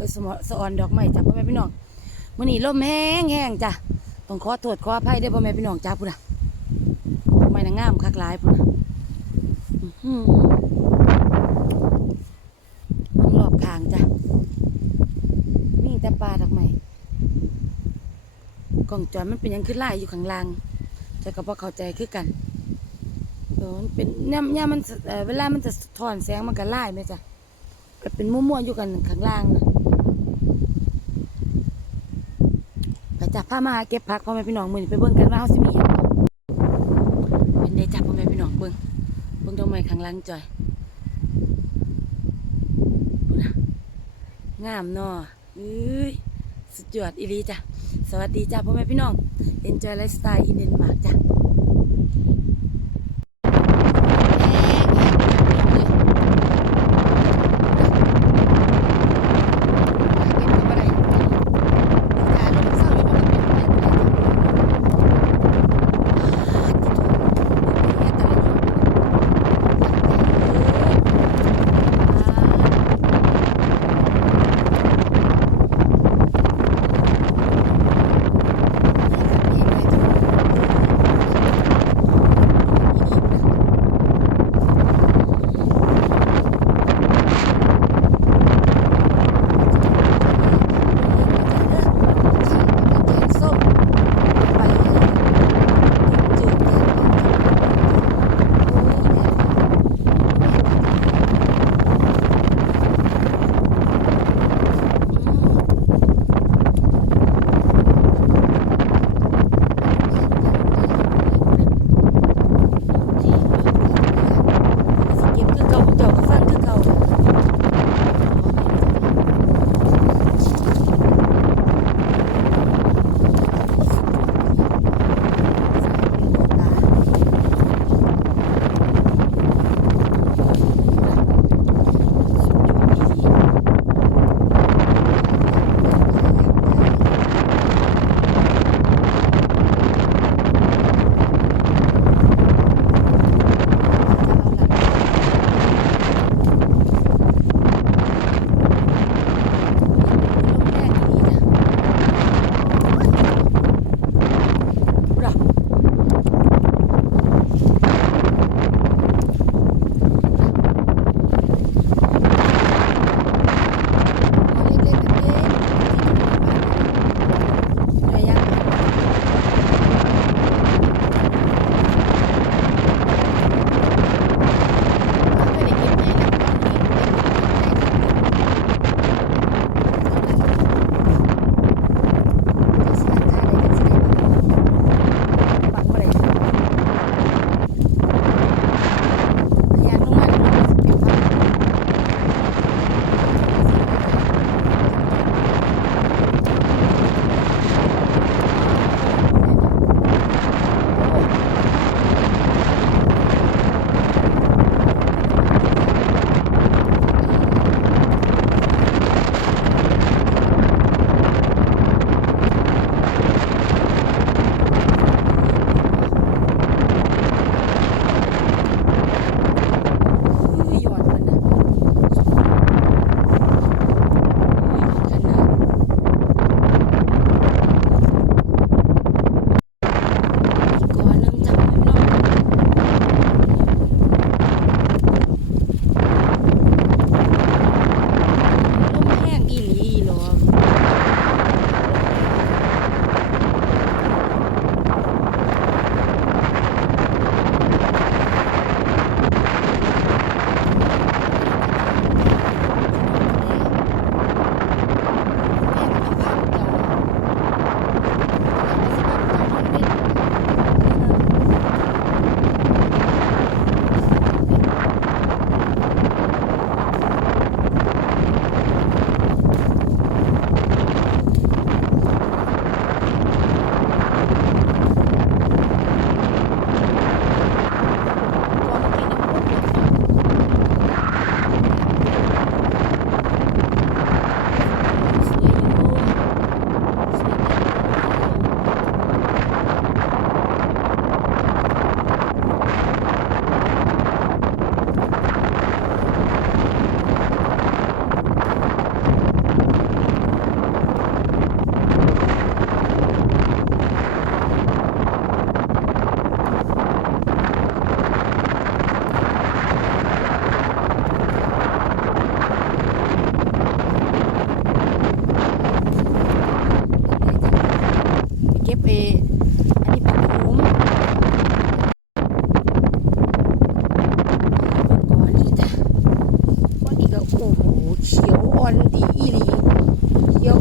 เอ้ยสมอสะออนดอกไม้จ้ะพ่อแม่พี่น้องมื้อนี้ลมแห้งแห้งจ้ะต้องขอโทษขออภัยด้อพ่อแม่พี่น้องจ้าพุ่นน่ะดอกไม้นางงามคักหลายพุ่นน่ะอื้อหืองรอบข้างจ้ะมีแต่ปลาดอกไม้กล้องจอยมันเป็นยังขึ้นไล่อยู่ข้างล่างจะก็บ่เข้าใจคือกันเออมันเป็นเนี่ยเนี่ยมันเอ่อเวลามันจะสะท้อนแสงมันก็ไล่ไหมจ้ะก็เป็นมั่วๆอยู่กันข้างล่างนะไป จับผ้ามาเก็บผักพ่อแม่พี่น้องมือไปเบิ่งกันว่าเฮาสิมีเป็นได้จับพ่อแม่พี่น้องเบิ่งเบิ่งดอกไม้ข้างล่างจอยดูนะงามเนาะเอ้ยสุดยอดอีหลีจ้ะสวัสดีจ้ะพ่อแม่พี่น้อง Enjoy Lifestyle in Denmark จ้ะ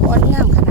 我娘。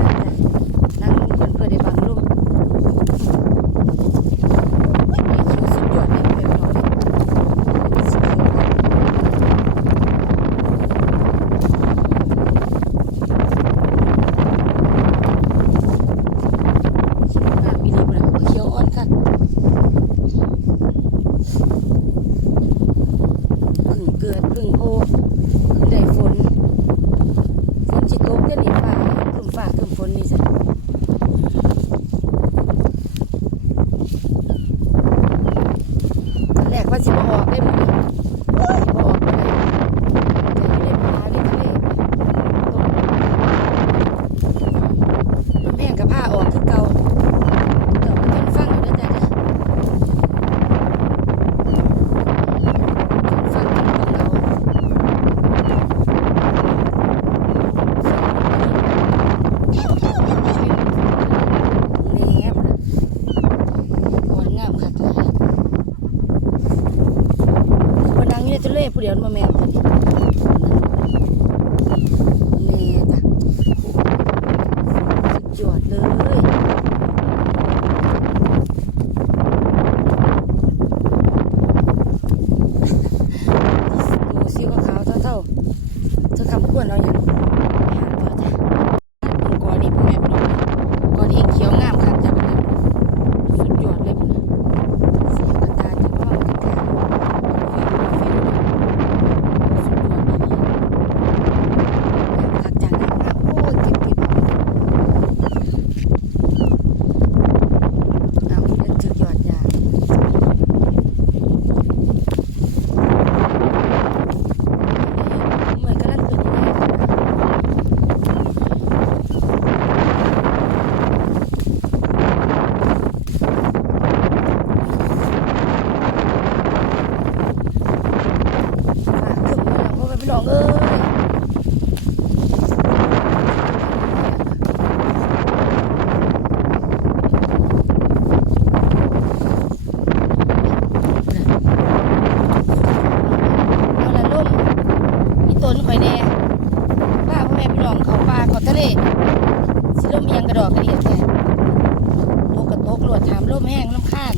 มแห้งลมข้าน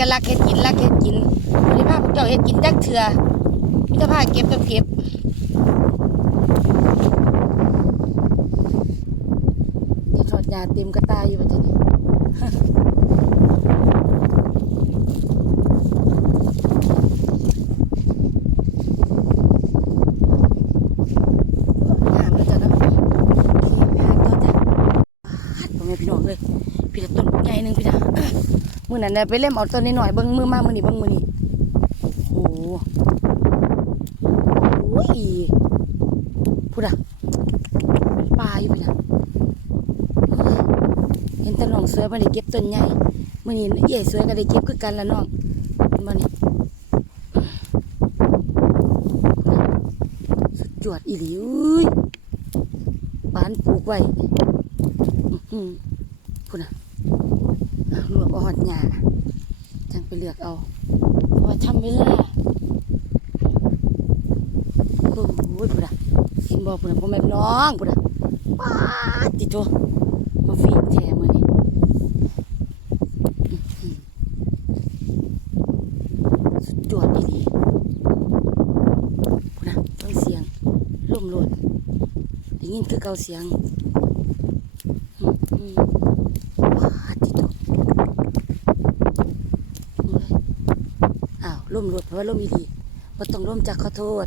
ก็รักเห็ดกินรักเห็ดกินบริภาพเจ้าเห็ดกินจักเถื่อมิตรภาพเก็บกับเก็บจะถอดยาเต็มกระตาอยู่ มือนั่นไปเล่มเอาตัวนี้หน่อยเบิ้งมือมากมือนี่เบิ้งมือนี่โอ้โหพูดอะปลาอยู่ไปนะเห็นต่น้องสวยมาได้เก็บต้นใหญ่มือนี่ใหญ่สวยก็ได้เก็บคือกันละน้องมือนี่สุดจวดอีหลิวปานปลูกไว้ ประจำเวลาโอ้ยปุ่นอะเห็นบ่ปุ่นอะพ่อแม่พี่น้องปุ่นอะป้าติดตัวมาฟีนแทมือนี่สุดยอดดีดีปุ่นอะต้องเสียงล่มหล่นได้ยินคือเกาเสียงอืม มรถเพราะว่าร่มดีบ่ต้องร่มจากขอโทษ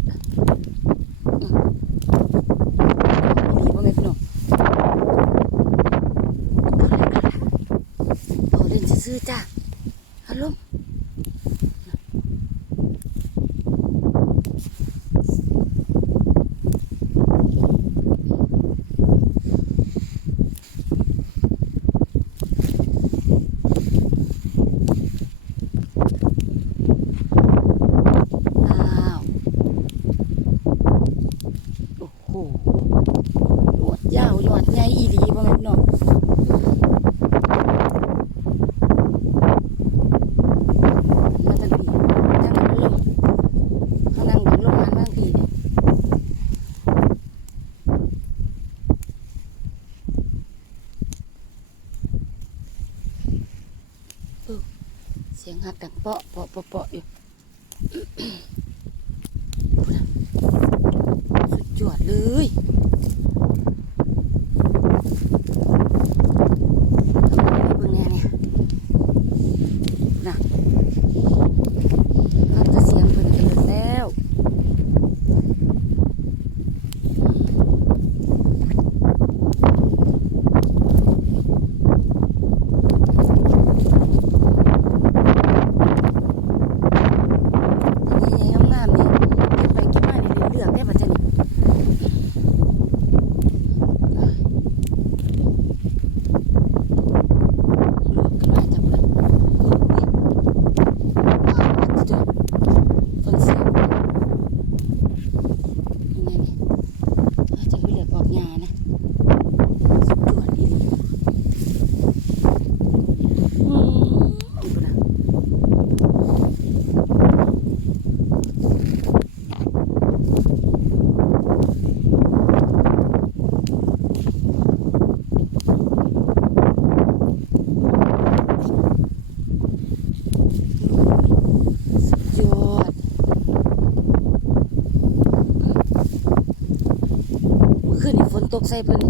ใส่เพิ่น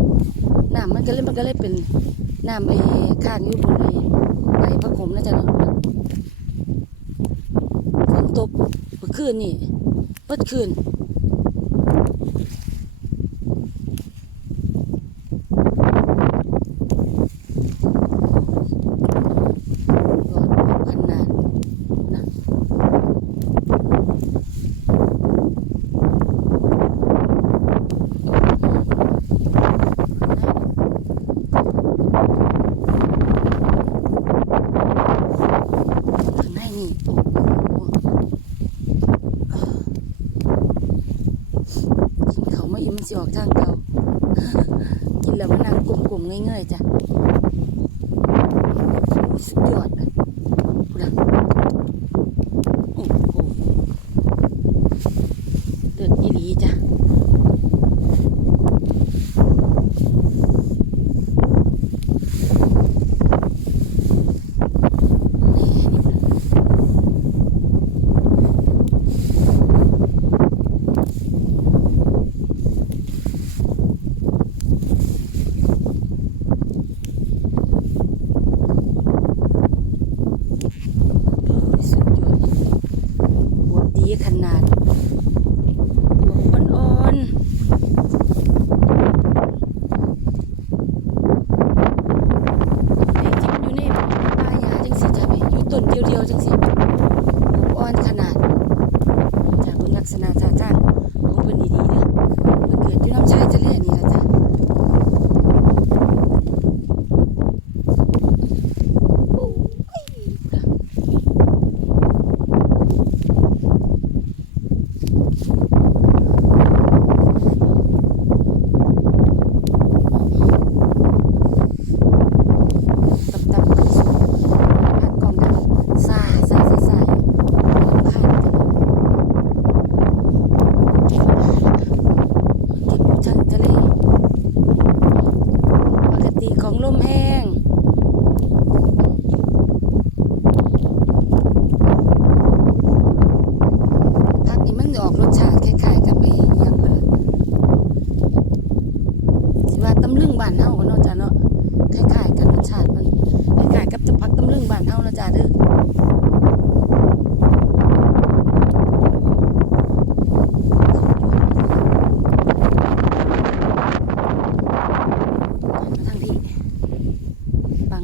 น้ำมันก็เลยมันก็เลยเป็นน้ำไอ้ข้างอยู่บนไอ้ใบพระขมนะจ๊ะเนาะฝนตกเมื่อคืนนี่เมื่อคืน ทางเก่ากินแล้วมันนั่งกลุ่มๆเงยๆจ้ะ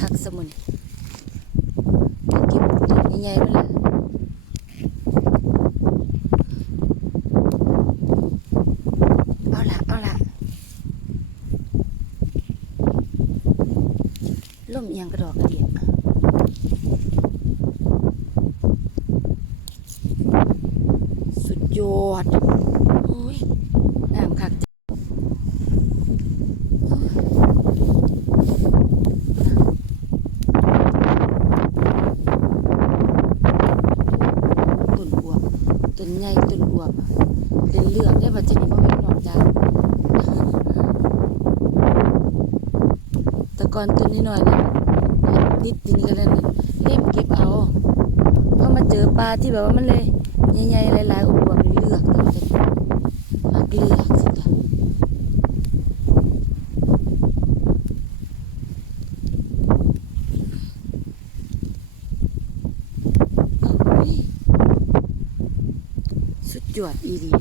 คักสมุนเก็บต้นใหญ่ๆมาละเอาละเอาละล่มยังกระดอก ก่อนตัวนี้หน่อยนะนิดตัวนี้ก็แล้นี่เล่มเก็บเอาเพราะมาเจอปลาที่แบบว่ามันเลยใหญ่ๆหลายๆอุบวบเลือกตัวกันมากเลือกสิค่ะสุดยอดอีดี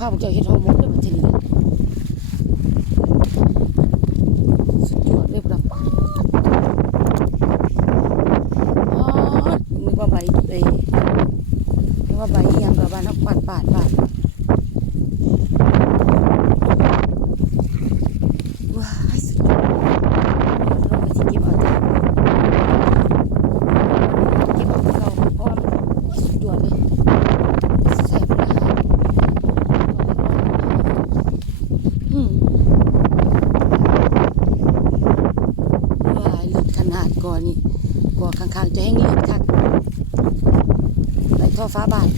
ภาพพกเจ้าเห็ดห้อง ก่อนี่ก่อข้างๆจะแห้งเลือดคักไปท่อฟ้าบาน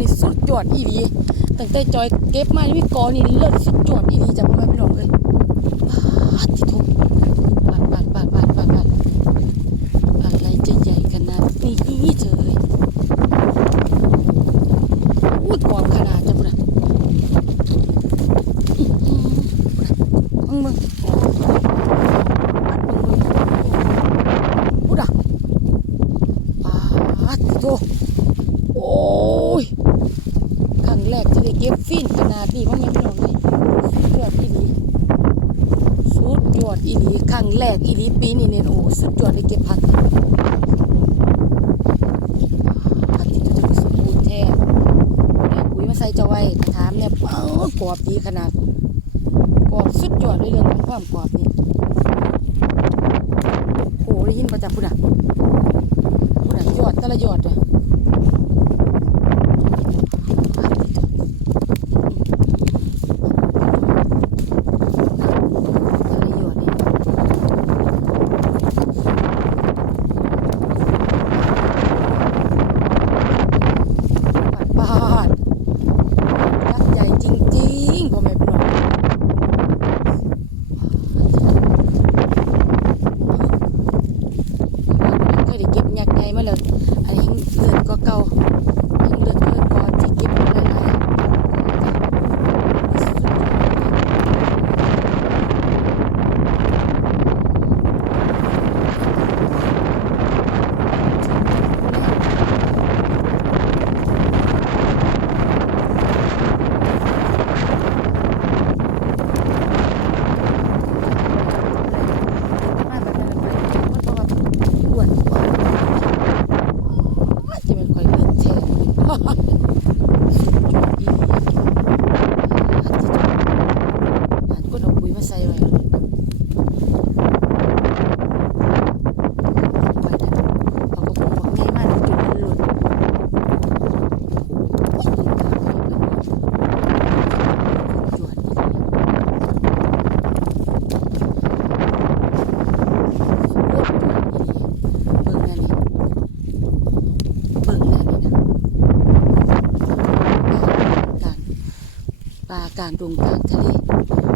นี่สุดยอดอีดีตั้งแต่จอยเก็บมานี่กอนี่เลิศสุดยอดอีดีจ้ะพ่อแม่ จวดไปเก็บผักกินผักกินจะจะสมบูรณ์แท้แม่ปุ๋ยมาใส่จะไว้ถามเนี่ยเออกรอบดีขนาดกรอบสุดยอดเลยเรื่องของความกรอบนี่ อันนี้เลือดก็เก่า กลางดงกลางทะเล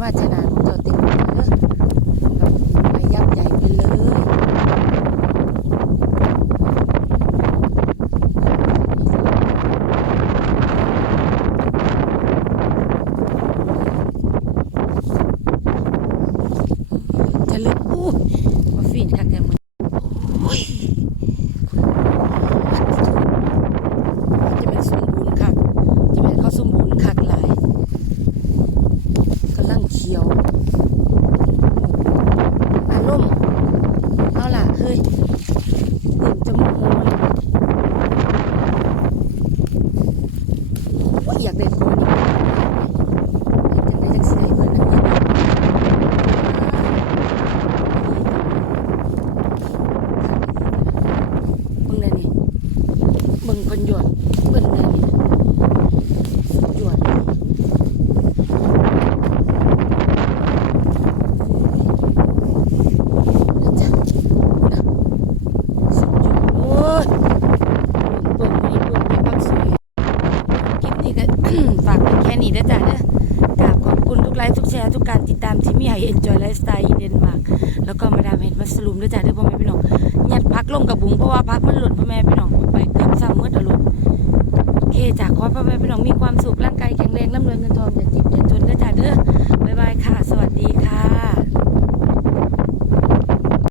วาสนาของเจ้า กับบุ้งเพราะว่า